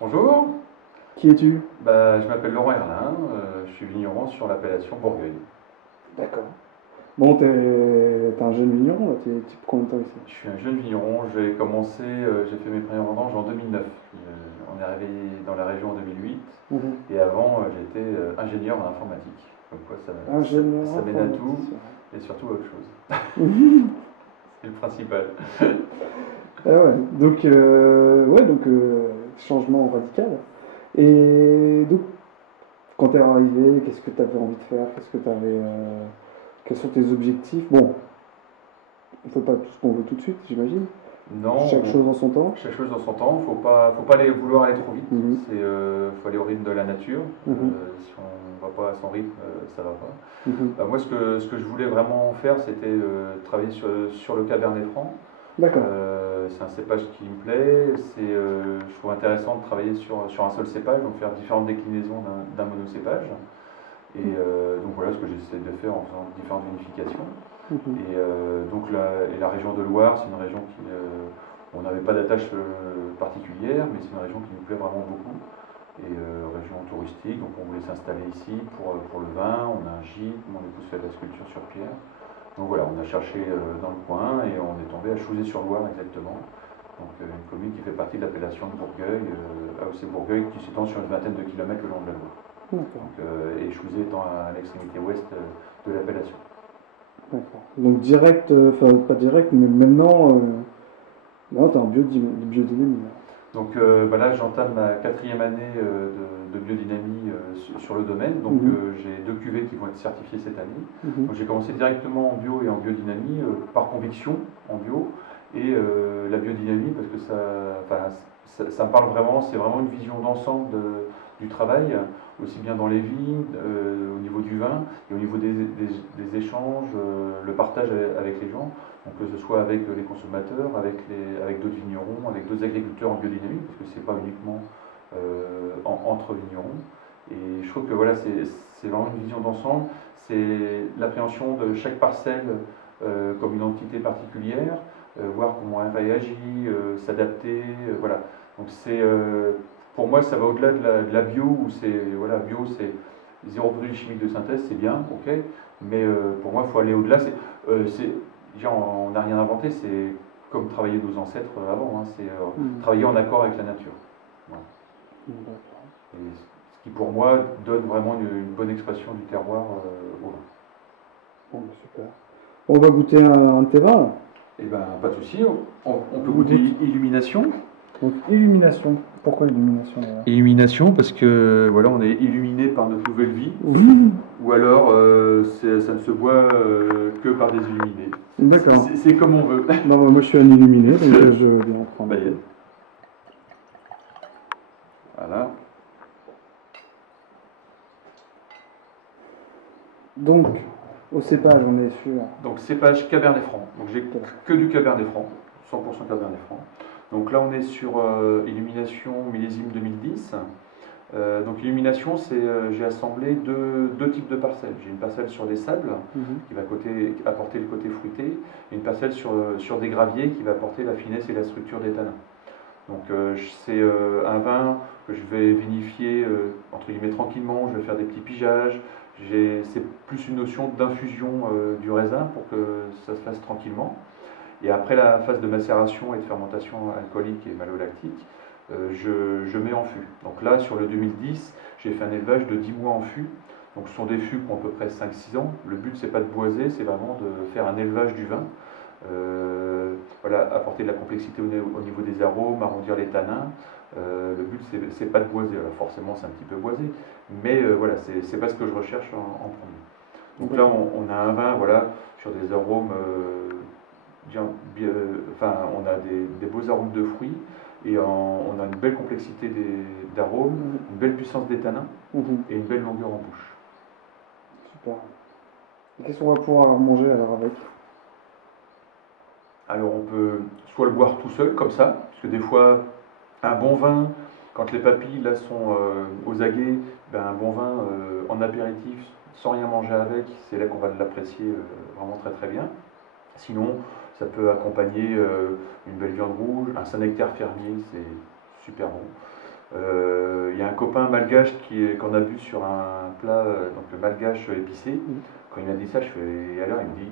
Bonjour, Qui es-tu? je m'appelle Laurent Herlin, je suis vigneron sur l'appellation Bourgueil. D'accord. Bon, t'es un jeune vigneron, là, t'es type combien de temps ici? Je suis un jeune vigneron, j'ai commencé, j'ai fait mes premières vendanges en 2009. On est arrivé dans la région en 2008 Mhm. et avant j'étais ingénieur en informatique. Comme quoi Ingénieur ça mène à tout informaticien. et surtout à autre chose. Mhm. C'est le principal. Ah ouais, changement radical. Et donc, quand t'es arrivé, qu'est-ce que t'avais envie de faire? Quels sont tes objectifs? Bon, on fait pas tout ce qu'on veut tout de suite, j'imagine. Chaque Non, chose en son temps. chaque chose dans son temps, faut pas vouloir aller trop vite. Mhm. Faut aller au rythme de la nature. Mhm. Si on va pas à son rythme, ça va pas. Mhm. Moi, ce que je voulais vraiment faire, c'était travailler sur le Cabernet Franc. D'accord. C'est un cépage qui me plaît. Je trouve intéressant de travailler sur un seul cépage, donc faire différentes déclinaisons d'un monocépage. Donc voilà ce que j'essaie de faire en faisant différentes vinifications. Mhm. Et la région de Loire, c'est une région on n'avait pas d'attache particulière, mais c'est une région qui nous plaît vraiment beaucoup. Région touristique, donc on voulait s'installer ici pour le vin. On a un gîte, mon épouse fait de la sculpture sur pierre. Donc voilà, on a cherché dans le coin et on est tombé à Chouzé-sur-Loire exactement. Donc une commune qui fait partie de l'appellation de Bourgueil, AOC Bourgueil, qui s'étend sur une vingtaine de kilomètres le long de la Loire. D'accord. Et Chouzé étant à l'extrémité ouest de l'appellation. D'accord. Donc direct, enfin pas direct, mais maintenant, non, t'es en biodynamie, là. Donc là, j'entame ma quatrième année de biodynamie sur le domaine. Donc Mhm. j'ai deux cuvées qui vont être certifiées cette année. Mhm. Donc j'ai commencé directement en bio et en biodynamie par conviction en bio et la biodynamie parce que ça me parle vraiment. C'est vraiment une vision d'ensemble du travail, aussi bien dans les vignes, au niveau du vin et au niveau des échanges, le partage avec les gens. Donc que ce soit avec les consommateurs, avec d'autres vignerons, avec d'autres agriculteurs en biodynamie, parce que c'est pas uniquement entre vignerons. Et je trouve que voilà, c'est vraiment une vision d'ensemble, c'est l'appréhension de chaque parcelle comme une entité particulière, voir comment elle réagit, s'adapter, voilà. Donc pour moi, ça va au-delà de la bio, où voilà, bio, c'est zéro produit chimique de synthèse, c'est bien, ok, mais pour moi, il faut aller au-delà. On n'a rien inventé, c'est comme travailler nos ancêtres avant, hein, c'est Mhm. travailler en accord avec la nature. Voilà. D'accord. Et ce qui pour moi donne vraiment une bonne expression du terroir au vin. Bon, bah, super. On va goûter un thé vin, là. Eh ben pas de souci, on peut On goûter goûte. illumination. Donc, illumination. Pourquoi illumination, là? Illumination parce que voilà, on est illuminé par notre nouvelle vie, Oui. ou alors ça ne se boit que par des illuminés. D'accord. C'est comme on veut. Non, bah, moi je suis un illuminé, donc je veux bien en prendre Bah, un peu. voilà. Donc, au cépage, on est sûr. Donc cépage Cabernet Franc. Donc j'ai que du Cabernet Franc, 100% Cabernet Franc. Donc là on est sur illumination millésime 2010. Donc illumination, j'ai assemblé deux types de parcelles. J'ai une parcelle sur des sables Mhm. qui va apporter le côté fruité, et une parcelle sur des graviers qui va apporter la finesse et la structure des tanins. Donc c'est un vin que je vais vinifier entre guillemets tranquillement, je vais faire des petits pigeages. C'est plus une notion d'infusion du raisin pour que ça se fasse tranquillement. Et après la phase de macération et de fermentation alcoolique et malolactique, je mets en fût. Donc là, sur le 2010, j'ai fait un élevage de 10 mois en fût. Donc ce sont des fûts qui ont à peu près 5-6 ans. Le but, c'est pas de boiser, c'est vraiment de faire un élevage du vin. Voilà, apporter de la complexité au niveau des arômes, arrondir les tanins. Le but, c'est pas de boiser. Alors forcément, c'est un petit peu boisé, mais voilà, c'est pas ce que je recherche en premier. Donc là, D'accord. on a un vin, voilà, sur des arômes enfin, on a des beaux arômes de fruits et on a une belle complexité d'arômes, Mhm. une belle puissance des tanins Mhm. et une belle longueur en bouche. Super. Et qu'est-ce qu'on va pouvoir manger alors avec? Alors on peut soit le boire tout seul comme ça, parce que des fois un bon vin, quand les papilles là sont aux aguets, ben, un bon vin en apéritif sans rien manger avec, c'est là qu'on va l'apprécier vraiment très très bien. Sinon, ça peut accompagner une belle viande rouge, un Saint-Nectaire fermier, c'est super bon. Il y a un copain malgache qu'on a bu sur un plat, donc le malgache épicé. Quand il m'a dit ça, je fais, et alors il me dit,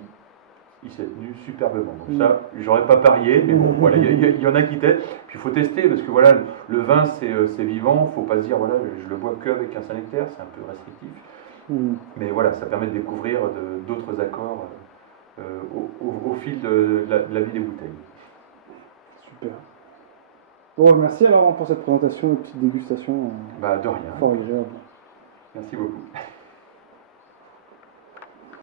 il s'est tenu superbement. Donc ça, j'aurais pas parié, mais bon, voilà, il y en a qui t'aident. Puis il faut tester, parce que voilà, le vin, c'est vivant. Faut pas se dire, voilà, je le bois qu'avec un Saint-Nectaire, c'est un peu restrictif. Mais voilà, ça permet de découvrir d'autres accords au fil de la vie des bouteilles. Super. Bon, merci alors pour cette présentation et petite dégustation. Bah, de rien. Fort agréable. Merci beaucoup.